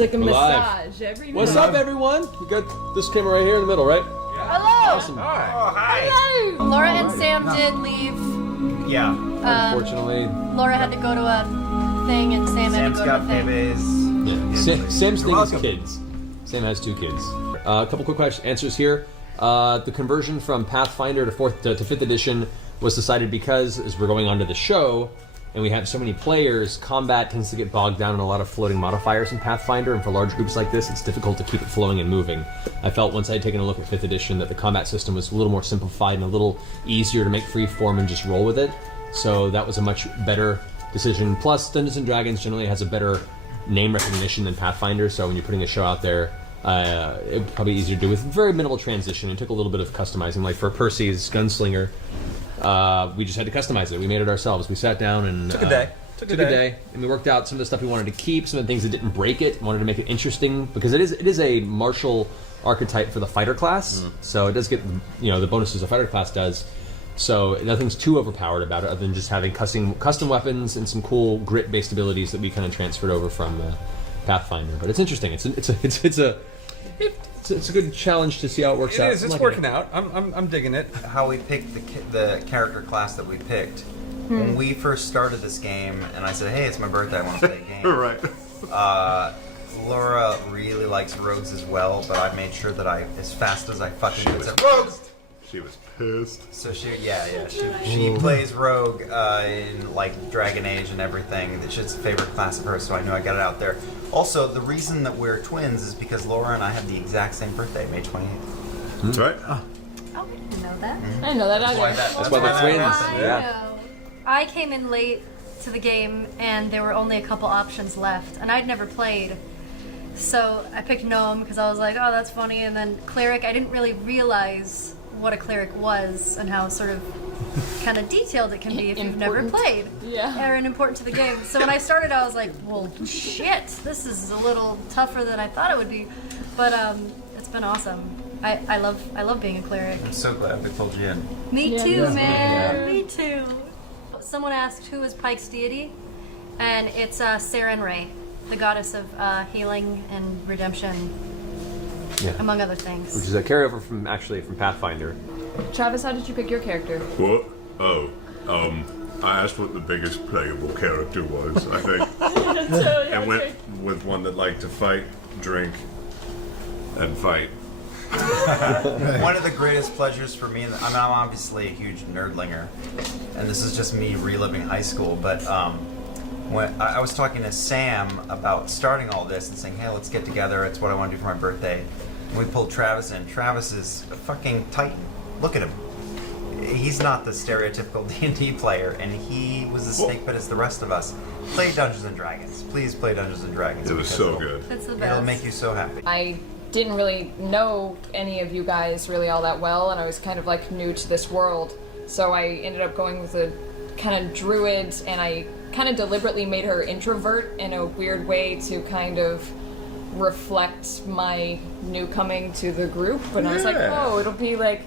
like a We're live. massage every night. What's up, everyone? We got this camera right here in the middle, right? Hello. Awesome. Hi. Hello. Laura and Sam did leave. Yeah. Unfortunately, Laura had to go to a thing, and Sam had to Sam's go got to a thing. babies. Sam's thing is welcome. kids. Sam has 2 kids. A couple quick answers here. The conversion from Pathfinder to 5th edition was decided because, as we're going on to the show, and we have so many players, combat tends to get bogged down in a lot of floating modifiers in Pathfinder, and for large groups like this, it's difficult to keep it flowing and moving. I felt once I had taken a look at 5th edition that the combat system was a little more simplified and a little easier to make free form and just roll with it. So that was a much better decision. Plus, Dungeons & Dragons generally has a better name recognition than Pathfinder, so when you're putting a show out there, it was probably easier to do with very minimal transition. It took a little bit of customizing. Like for Percy's Gunslinger, we just had to customize it. We made it ourselves. We sat down and Took a day. Took a day, and we worked out some of the stuff we wanted to keep, some of the things that didn't break it. Wanted to make it interesting because it is a martial archetype for the fighter class. So it does get the bonuses a fighter class does. So nothing's too overpowered about it, other than just having custom weapons and some cool grit-based abilities that we kind of transferred over from Pathfinder. But it's interesting. It's a good challenge to see how it works out. It is. It's working out. I'm digging it. How we picked the character class that we picked. When we first started this game, and I said, hey, it's my birthday, I want to play a game. Right. Laura really likes rogues as well, but I made sure that as fast as I fucking could, said, rogues! She was pissed. So she plays rogue in like Dragon Age and everything. It's just a favorite class of hers, so I knew I got it out there. Also, the reason that we're twins is because Laura and I have the exact same birthday, May 28th. That's right. Oh, I didn't know that. I didn't know that either. That's why they're twins. Yeah. I came in late to the game, and there were only a couple options left, and I'd never played. So I picked Gnome because I was like, oh, that's funny, and then Cleric. I didn't really realize what a Cleric was and how sort of kind of detailed it can be if you've never played. Yeah. Or important to the game. So when I started, I was like, well, shit, this is a little tougher than I thought it would be. But it's been awesome. I love being a Cleric. I'm so glad we pulled you in. Me Yeah, too, yeah. man. Yeah. Me too. Someone asked who is Pike's deity, and it's Sarenrae, the goddess of healing and redemption, among other things. Which is a carryover from Pathfinder. Travis, how did you pick your character? What? Oh, I asked what the biggest playable character was, I think. And went with one that liked to fight, drink, and fight. One of the greatest pleasures for me, I'm obviously a huge nerdlinger, and this is just me reliving high school, but when I was talking to Sam about starting all this and saying, hey, let's get together, it's what I want to do for my birthday, and we pulled Travis in. Travis is a fucking titan. Look at him. He's not the stereotypical D&D player, and he was as snakebit as the rest of us. Play Dungeons & Dragons. Please play Dungeons & Dragons. It was so good. That's the It'll best. make you so happy. I didn't really know any of you guys really all that well, and I was kind of like new to this world. So I ended up going with a kind of druid, and I kind of deliberately made her introvert in a weird way to kind of reflect my new coming to the group. And I was like, oh, it'll be like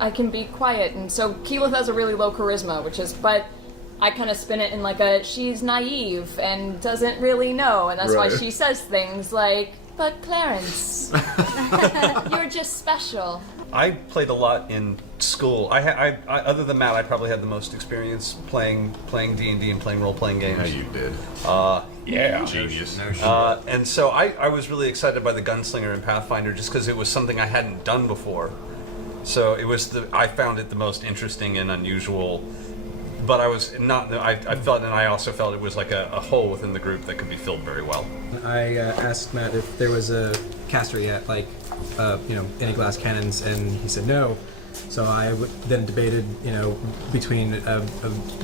I can be quiet. And so Keyleth has a really low charisma, but I kind of spin it in like she's naive and doesn't really know, and that's why she says things like, but Clarence, you're just special. I played a lot in school. I other than Matt, I probably had the most experience playing D&D and playing role-playing games. Yeah, you did. Yeah. Genius. And so I was really excited by the Gunslinger in Pathfinder just because it was something I hadn't done before. So I found it the most interesting and unusual. But I was not. I felt, and I also felt it was like a hole within the group that could be filled very well. I asked Matt if there was a caster yet, like any glass cannons, and he said no. So I then debated, between a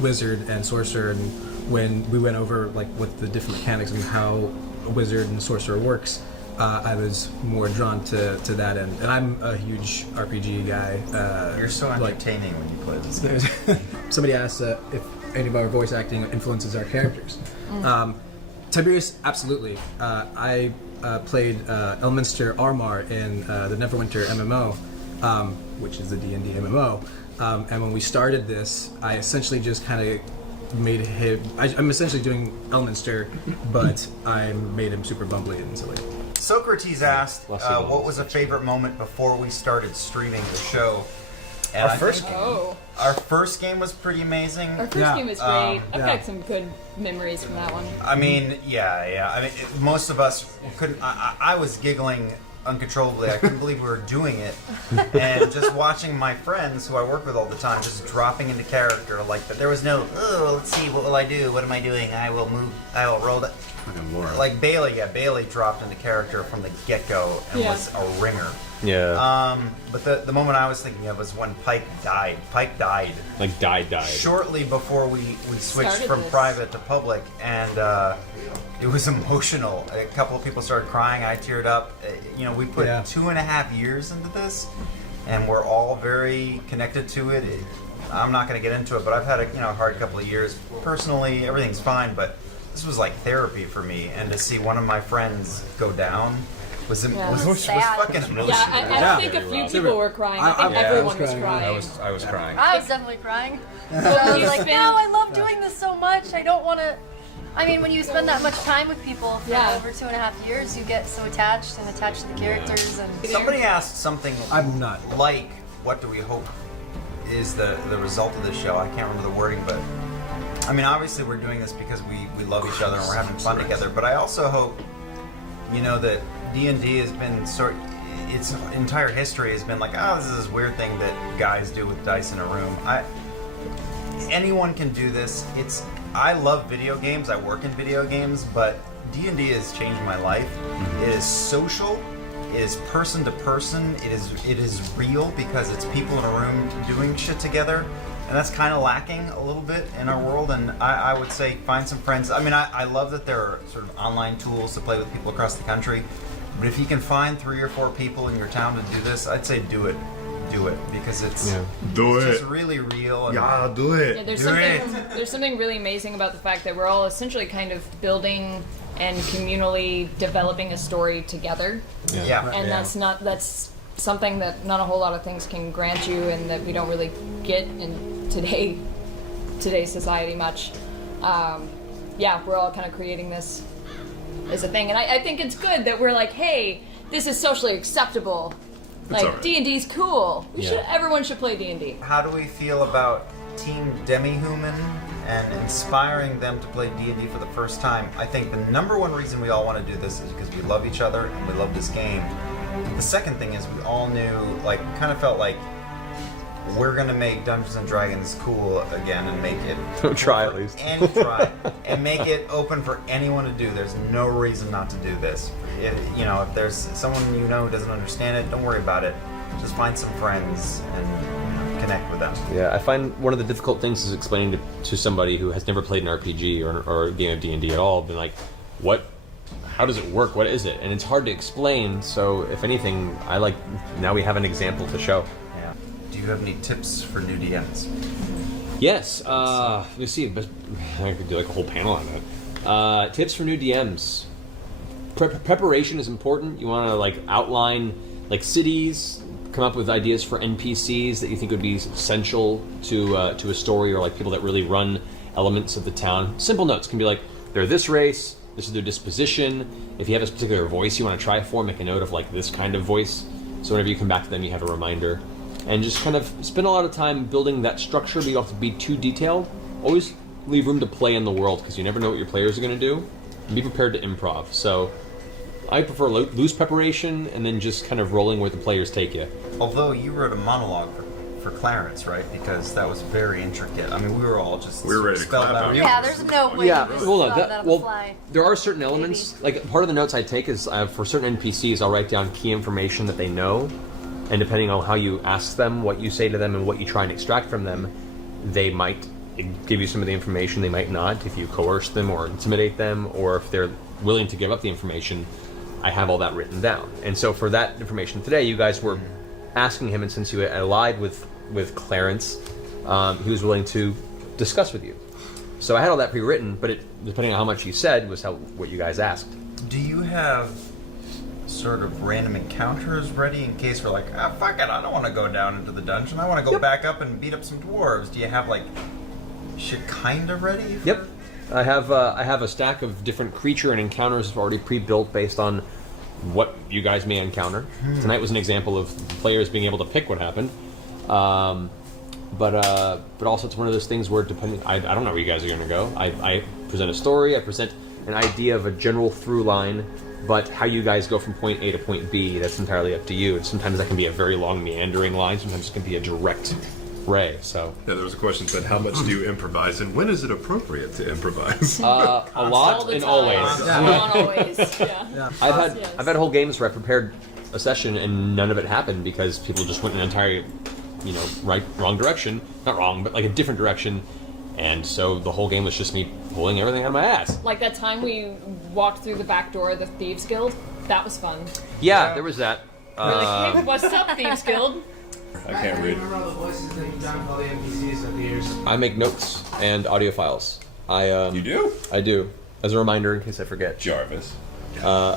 wizard and sorcerer, and when we went over like what the different mechanics and how a wizard and sorcerer works, I was more drawn to that end. And I'm a huge RPG guy. You're so entertaining when you play this game. Somebody asked if any of our voice acting influences our characters. Tiberius, absolutely. I played Elminster Armar in the Neverwinter MMO, which is the D&D MMO. And when we started this, I essentially just kind of made him. I'm essentially doing Elminster, but I made him super bumbly and silly. Socrates asked, Let's see. what was a favorite moment before we started streaming the show? And Our I first think Oh, our first game was pretty amazing. our first Yeah. game was great. I've yeah. got some good memories from that one. I mean, yeah. I mean, most of us couldn't. I was giggling uncontrollably. I couldn't believe we were doing it, and just watching my friends who I work with all the time just dropping into character like that. There was no, oh, let's see, what will I do? What am I doing? I will move. I will roll. Like Bailey, Bailey dropped into character from the get-go and Yeah. was a ringer. Yeah. But the moment I was thinking of was when Pike died. Pike died Like died. shortly before we switched Started from this. private to public, and it was emotional. A couple of people started crying. I teared up. We put Yeah. 2.5 years into this, and we're all very connected to it. I'm not going to get into it, but I've had a hard couple of years. Personally, everything's fine, but this was like therapy for me, and to see one of my friends go down was Sad. fucking emotional. Yeah, I Yeah. think a few Super. people were crying. I think I everyone was was crying. crying. I was crying. I was definitely crying. I was like, no, I love doing this so much. I don't want to. I mean, when you spend that much time with people for Yeah. over 2.5 years, you get so attached to the characters and. Somebody asked something I'm not. like, what do we hope is the result of this show? I can't remember the wording, but I mean, obviously we're doing this because we love each other and we're having fun together, but I also hope, that D&D has been its entire history has been like, this is this weird thing that guys do with dice in a room. Anyone can do this. I love video games. I work in video games, but D&D has changed my life. It is social. It is person to person. It is real because it's people in a room doing shit together, and that's kind of lacking a little bit in our world. And I would say find some friends. I mean, I love that there are sort of online tools to play with people across the country, but if you can find 3 or 4 people in your town to do this, I'd say do it. Do it because it's just really real. And Yeah, do it. Yeah, there's Do there's something really amazing about the fact that we're all essentially kind of building and communally developing a story together. Yeah. And that's something that not a whole lot of things can grant you, and that we don't really get in today's society much. We're all kind of creating this as a thing, and I think it's good that we're like, hey, this is socially acceptable. Like alright. D&D's cool. Everyone should play D&D. How do we feel about Team Demi-Human and inspiring them to play D&D for the first time? I think the number one reason we all want to do this is because we love each other and we love this game. The second thing is we all knew, kind of felt like we're gonna make Dungeons and Dragons cool again and make it Try at least. and try and make it open for anyone to do. There's no reason not to do this. If there's someone who doesn't understand it, don't worry about it. Just find some friends and connect with them. Yeah, I find one of the difficult things is explaining to somebody who has never played an RPG or a game of D&D at all, been like, how does it work? What is it? And it's hard to explain, so if anything, now we have an example to show. Yeah. Do you have any tips for new DMs? Yes, let me see, I could do a whole panel on that. Tips for new DMs. Preparation is important. You want to outline cities, come up with ideas for NPCs that you think would be essential to a story, or people that really run elements of the town. Simple notes can be they're this race, this is their disposition. If you have a particular voice you want to try for, make a note of this kind of voice, so whenever you come back to them you have a reminder. And just kind of spend a lot of time building that structure, but you don't have to be too detailed. Always leave room to play in the world, because you never know what your players are going to do. And be prepared to improv. So I prefer loose preparation and then just kind of rolling where the players take you. Although you wrote a monologue for Clarence, right? Because that was very intricate. I mean, we were all just We were ready to clap spellbound. out. Yeah, there's no way. Yeah, you just hold on. thought that on the fly. There are certain elements, part of the notes I take is for certain NPCs, I'll write down key information that they know, and depending on how you ask them, what you say to them, and what you try and extract from them, they might give you some of the information, they might not. If you coerce them or intimidate them, or if they're willing to give up the information, I have all that written down. And so for that information today, you guys were asking him, and since you allied with Clarence, he was willing to discuss with you. So I had all that pre-written, but depending on how much you said was what you guys asked. Do you have sort of random encounters ready in case we're like, fuck it, I don't want to go down into the dungeon. I want to go back up and beat up some dwarves. Do you have You're kind of ready? Yep. I have a stack of different creature and encounters already pre-built based on what you guys may encounter. Tonight was an example of players being able to pick what happened. But also it's one of those things where I don't know where you guys are going to go. I present a story, I present an idea of a general through line, but how you guys go from point A to point B, that's entirely up to you. And sometimes that can be a very long meandering line, sometimes it can be a direct ray. So Yeah, there was a question that said, how much do you improvise, and when is it appropriate to improvise? a lot All the and time. always. Not always. Yeah. I've had whole games where I prepared a session and none of it happened because people just went in an entire, wrong direction. Not wrong, but like a different direction. And so the whole game was just me pulling everything out of my ass. Like that time we walked through the back door of the Thieves Guild. That was fun. Yeah, there was that. We're like, hey, what's up, Thieves Guild? I can't read. Remember all the voices that you've done for all the NPCs over the years. I make notes and audio files. You do? I do. As a reminder in case I forget. Jarvis. Well,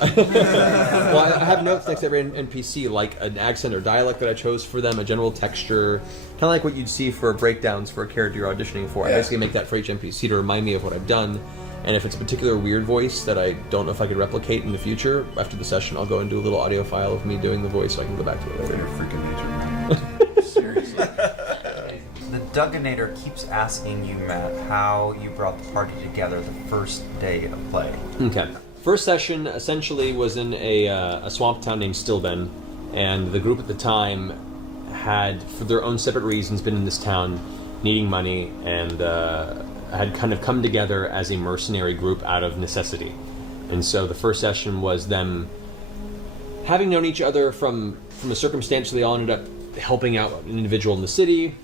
I have notes next to every NPC, like an accent or dialect that I chose for them, a general texture, kind of like what you'd see for breakdowns for a character you're auditioning for. I basically make that for each NPC to remind me of what I've done, and if it's a particular weird voice that I don't know if I could replicate in the future, after the session I'll go and do a little audio file of me doing the voice so I can go back to it later. You're freaking nature. Seriously. The Dugginator keeps asking you, Matt, how you brought the party together the first day of play. Okay. First session essentially was in a swamp town named Stillben, and the group at the time had, for their own separate reasons, been in this town needing money and had kind of come together as a mercenary group out of necessity. And so the first session was them having known each other from a circumstance, they all ended up helping out an individual in the city.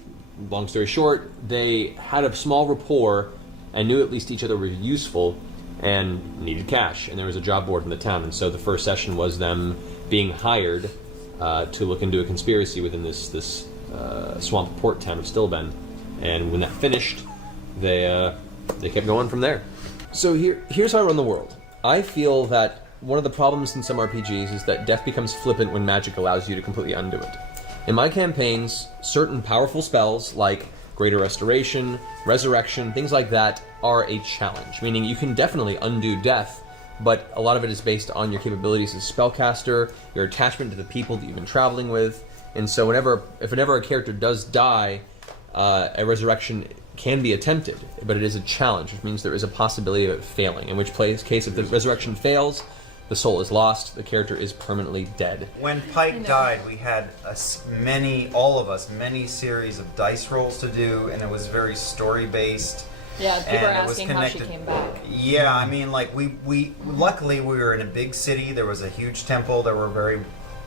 Long story short, they had a small rapport and knew at least each other were useful and needed cash, and there was a job board in the town, and so the first session was them being hired to look into a conspiracy within this swamp port town of Stillben, and when that finished, they kept going from there. So here's how I run the world. I feel that one of the problems in some RPGs is that death becomes flippant when magic allows you to completely undo it. In my campaigns, certain powerful spells like Greater Restoration, Resurrection, things like that are a challenge, meaning you can definitely undo death, but a lot of it is based on your capabilities as a spellcaster, your attachment to the people that you've been traveling with, and so if a character does die, a resurrection can be attempted, but it is a challenge, which means there is a possibility of it failing, in which case if the resurrection fails, the soul is lost, the character is permanently dead. When Pike died, we had all of us, many series of dice rolls to do, and it was very story-based. Yeah, people and were it was asking how she connected. came back. Yeah, I mean, like, we luckily we were in a big city, there was a huge temple, there were very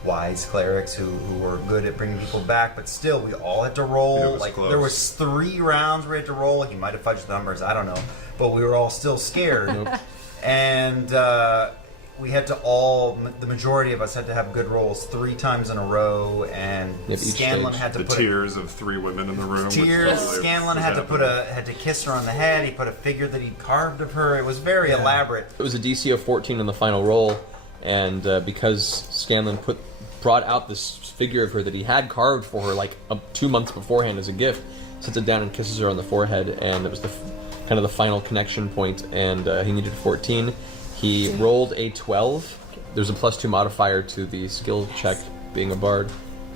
wise clerics who were good at bringing people back, but still, we all had to roll. It was close. There was 3 rounds we had to roll, like, you might have fudged the numbers, I don't know, but we were all still scared. And we had to the majority of us had to have good rolls 3 times in a row, and Yep, each Scanlan stage. had to The put tears of 3 women in the room. which tears. is really Scanlan was had happening. had to kiss her on the head. He put a figure that he'd carved of her. It was very elaborate. It was a DC of 14 on the final roll, and because Scanlan brought out this figure of her that he had carved for her like 2 months beforehand as a gift, sits it down and kisses her on the forehead, and it was kind of the final connection point, and he needed a 14. He rolled a 12. There's a +2 modifier to the skill check being a bard,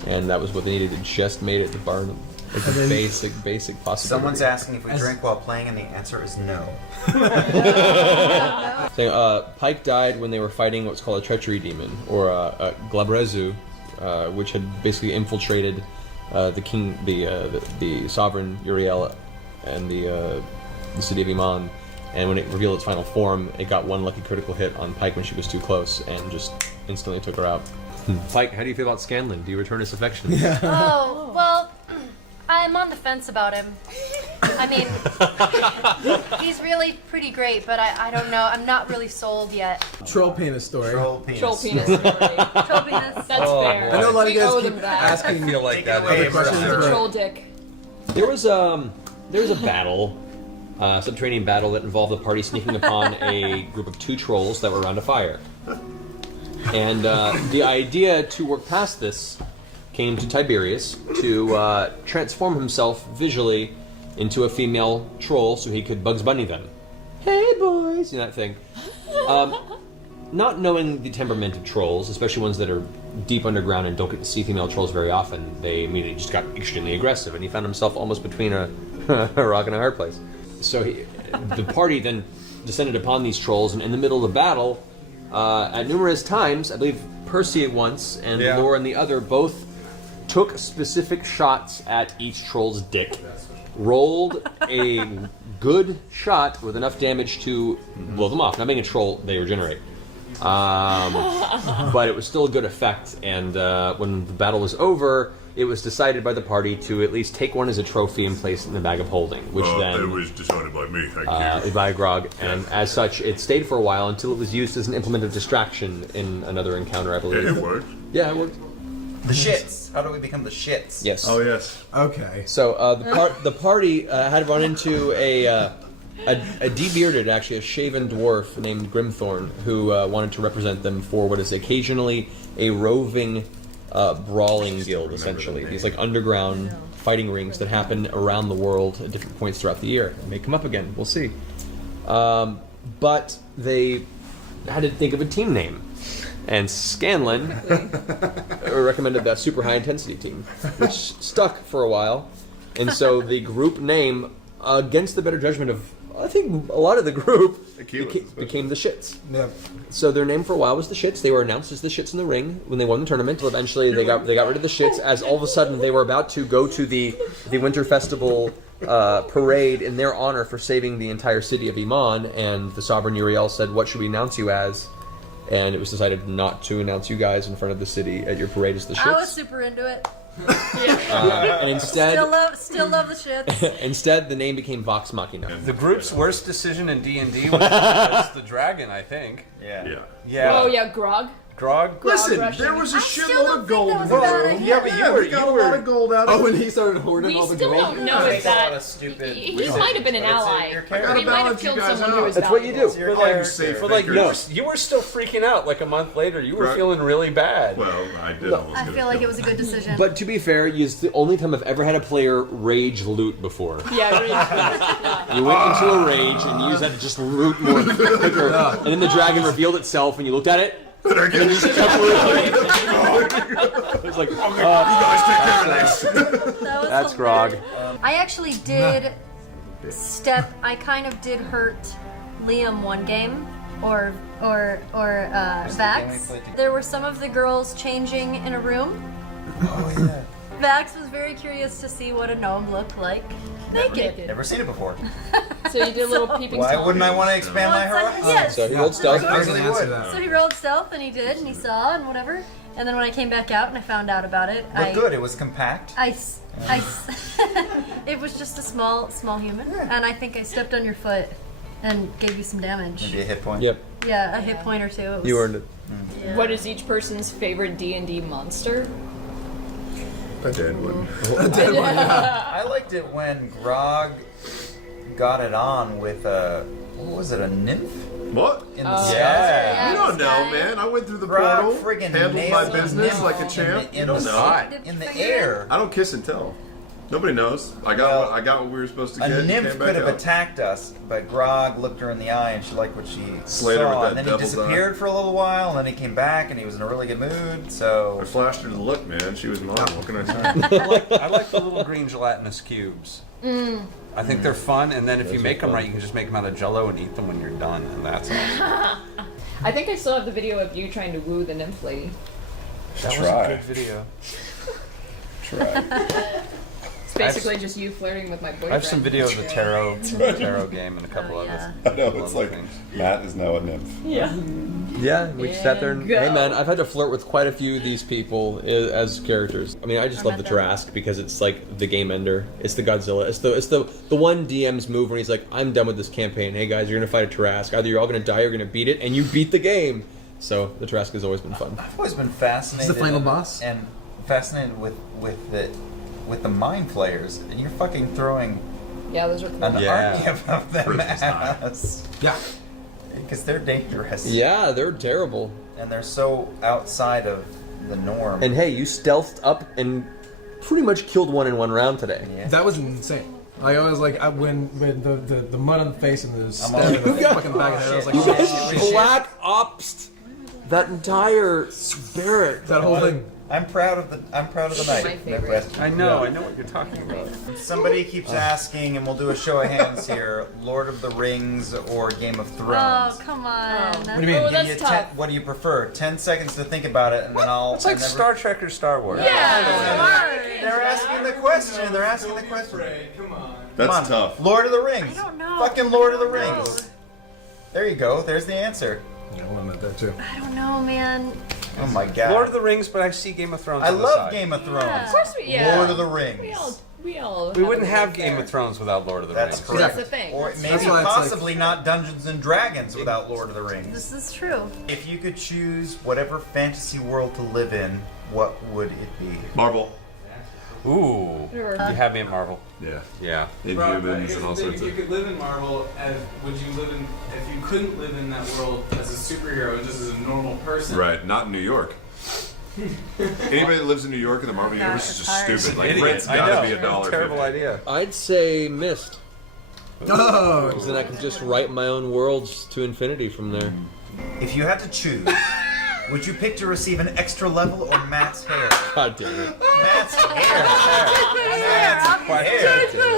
and that was what they needed. It just made it the bard. Like a basic possibility. Someone's asking if we drink while playing, and the answer is no. So, Pike died when they were fighting what's called a treachery demon, or Glabrezu, which had basically infiltrated the king, the sovereign Uriel, and the city of Iman. And when it revealed its final form, it got 1 lucky critical hit on Pike when she was too close, and just instantly took her out. Pike, how do you feel about Scanlan? Do you return his affection? Oh, well, I'm on the fence about him. I mean, he's really pretty great, but I don't know. I'm not really sold yet. Troll penis story. Troll penis. Troll penis. Right. Troll penis. That's fair. I know a lot of We you guys owe keep them that. asking I feel like Take that it away, is- questions brother. about- Troll dick. There was a battle, subterranean battle that involved the party sneaking upon a group of 2 trolls that were around a fire. And the idea to work past this came to Tiberius to transform himself visually into a female troll so he could Bugs Bunny them. Hey boys, you know that thing. Not knowing the temperament of trolls, especially ones that are deep underground and don't get to see female trolls very often, they immediately just got extremely aggressive, and he found himself almost between a rock and a hard place. So the party then descended upon these trolls, and in the middle of the battle, at numerous times, I believe Percy once and Lauren the other both took specific shots at each troll's dick, rolled a good shot with enough damage to blow them off. Now, being a troll, they regenerate. But it was still a good effect, and when the battle was over, it was decided by the party to at least take one as a trophy and place it in the bag of holding, which then... It was decided by me, thank you. By Grog, and as such, it stayed for a while until it was used as an implement of distraction in another encounter, I believe. It worked. Yeah, it worked. The shits. How do we become the shits? Yes. Oh, yes. Okay. So the party had run into a de-bearded, actually, a shaven dwarf named Grimthorn, who wanted to represent them for what is occasionally a roving brawling guild, essentially. These like underground fighting rings that happen around the world at different points throughout the year. They may come up again. We'll see. But they had to think of a team name. And Scanlan recommended that super high intensity team, which stuck for a while. And so the group name, against the better judgment of, I think, a lot of the group, became the Shits. Yeah. So their name for a while was the Shits. They were announced as the Shits in the Ring when they won the tournament. Until eventually they got rid of the Shits, as all of a sudden they were about to go to the Winter Festival parade in their honor for saving the entire city of Iman. And the Sovereign Uriel said, "What should we announce you as?" And it was decided not to announce you guys in front of the city at your parade as the Shits. I was super into it. And instead, Still love the shits. instead, the name became Vox Machina. The group's worst decision in D&D was the dragon, I think. Yeah. Yeah. Oh yeah, Grog. Grog? Listen, rushing. there was a I still shitload don't of think gold that was a bad involved. idea. Yeah, but We got a lot of gold out of it. Oh, and he started hoarding We all the still gold? don't know Make if a lot that. of stupid He results, might have been an but it's ally. your Or character. he might have balance you killed guys someone out. who was That's what you valuable. do. Your For like, character. for like No. you were still freaking out like a month later. You were Right. feeling really bad. Well, I did almost I get feel like it was a good decision. But to be fair, it's the only time I've ever had a player rage loot before. Yeah, really. You went into a rage and you used that to just loot more quicker. And then the dragon revealed itself and you looked at it. And then you just kept looting. It was like, you guys take care of this. That was that's Grog. hilarious. I actually did I kind of did hurt Liam one game, or Vax. There were some of the girls changing in a room. Oh, yeah. Vax was very curious to see what a gnome looked like naked. Never seen it before. So you did a little peeping Why Tom. wouldn't I want to expand my horizon? Yes. So he rolled stealth. I was going to answer would. that. So he rolled stealth, and he did, and he saw, and whatever. And then when I came back out and I found out about it, But good, it was compact. it was just a small human, and I think I stepped on your foot and gave you some damage. Maybe a hit point. Yep, Yeah, a hit point or two. It was, you earned it. Yeah. What is each person's favorite D&D monster? A dead one. I liked it when Grog got it on with a, what was it, a nymph What? in the sky? Yeah. You don't know, Sky. man. I went through the Grog portal, friggin' handled my nailed a business nymph like a champ. in You don't the know. Not. Did In you the figure it? air. I don't kiss and tell. Nobody knows. I got what we were supposed to get. A and nymph came back could have out. attacked us, but Grog looked her in the eye and she liked what she Slayed her with saw. that And then he devil's eye. disappeared for a little while, and then he came back and he was in a really good mood. I So flashed her the look, man. She was mine. What can I say? I like the little green gelatinous cubes. I think they're fun, and then if you make them right, you can just make them out of Jell-O and eat them when you're done, and that's awesome. I think I still have the video of you trying to woo the nymph lady. That was Try. a good video. Try. It's basically just you flirting with my boyfriend. I have some video of the tarot game and a couple Oh, others. yeah. I know, Couple it's other like things. Matt is now a nymph. Yeah. Yeah, we sat there and, Go. hey man, I've had to flirt with quite a few of these people as characters. I mean, I just love the met them. Tarrasque because it's like the game ender. It's the Godzilla. It's the one DM's move when he's like, I'm done with this campaign. Hey guys, you're gonna fight a Tarrasque. Either you're all gonna die or you're gonna beat it, and you beat the game. So the Tarrasque has always been fun. I've always been fascinated. Is the final boss? And fascinated with the mind flayers, and you're fucking throwing Yeah, those are cool. an Yeah. army of them Proof is at high. us. Yeah. Because they're dangerous. Yeah, they're terrible. And they're so outside of the norm. And hey, you stealthed up and pretty much killed one in one round today. yeah. That was insane. I always like when the mud on the face and the I'm stab all- in the fucking back of the head. I was like, oh, Black Ops. That entire spirit. that whole thing. I'm proud of the night. My favorite. I know what you're talking about. Somebody keeps asking, and we'll do a show of hands here: Lord of the Rings or Game of Thrones? Oh, come on. What do you mean? Oh, Give that's you tough. what do you prefer? 10 seconds to think about it, and then I'll. It's like and then- Star Trek or Star Wars. They're asking the question. They're asking the question. Come on. That's Come on. tough. Lord of the Rings. I don't know. Fucking Lord of the I don't know. Rings. There you go. There's the answer. Yeah, well, I meant that too. I don't know, man. Oh my god. Lord of the Rings, but I see Game of Thrones. I on the love side. Game of Thrones. Yeah. Of course we, yeah. Lord of the Rings. We all. We wouldn't a have love Game there. of Thrones without Lord of the That's Rings. correct. That's the thing. Or That's maybe why it's possibly not Dungeons and Dragons without Lord of the Rings. This is true. If you could choose whatever fantasy world to live in, what would it be? Marvel. Ooh, you have me at Marvel. Yeah. Yeah. Inhumans and all sorts If you of. could live in Marvel, would you live in? If you couldn't live in that world as a superhero and just as a normal person, Right, not in New York. Anybody that lives in New York in the Marvel God, universe is it's just hard. stupid. Like, Idiot. rent's I gotta know. be $1.50. Terrible idea. I'd say Mist. Oh, Because then I can just write my own worlds to infinity from there. If you had to choose, would you pick to receive an extra level or Matt's hair? God damn it. Matt's hair. Matt's hair.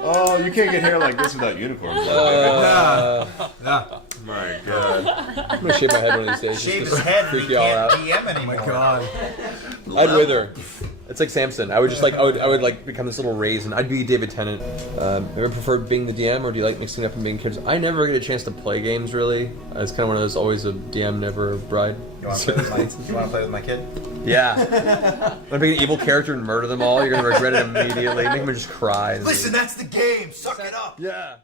Oh, you can't get hair like this without unicorns. yeah. My God. I'm gonna shave my head one of these days. Shave just his to head and freak he y'all can't out. DM Oh anymore. my god. I'd wither. It's like Samson. I would just like I would like become this little raisin. I'd be David Tennant. Ever preferred being the DM, or do you like mixing up and being kids? I never get a chance to play games really. It's kind of one of those always a DM, never a bride. You want to play with my kid? Yeah. When I pick an evil character and murder them all, you're gonna regret it immediately. Make them just cry. Listen, that's the game. Suck it up. Yeah.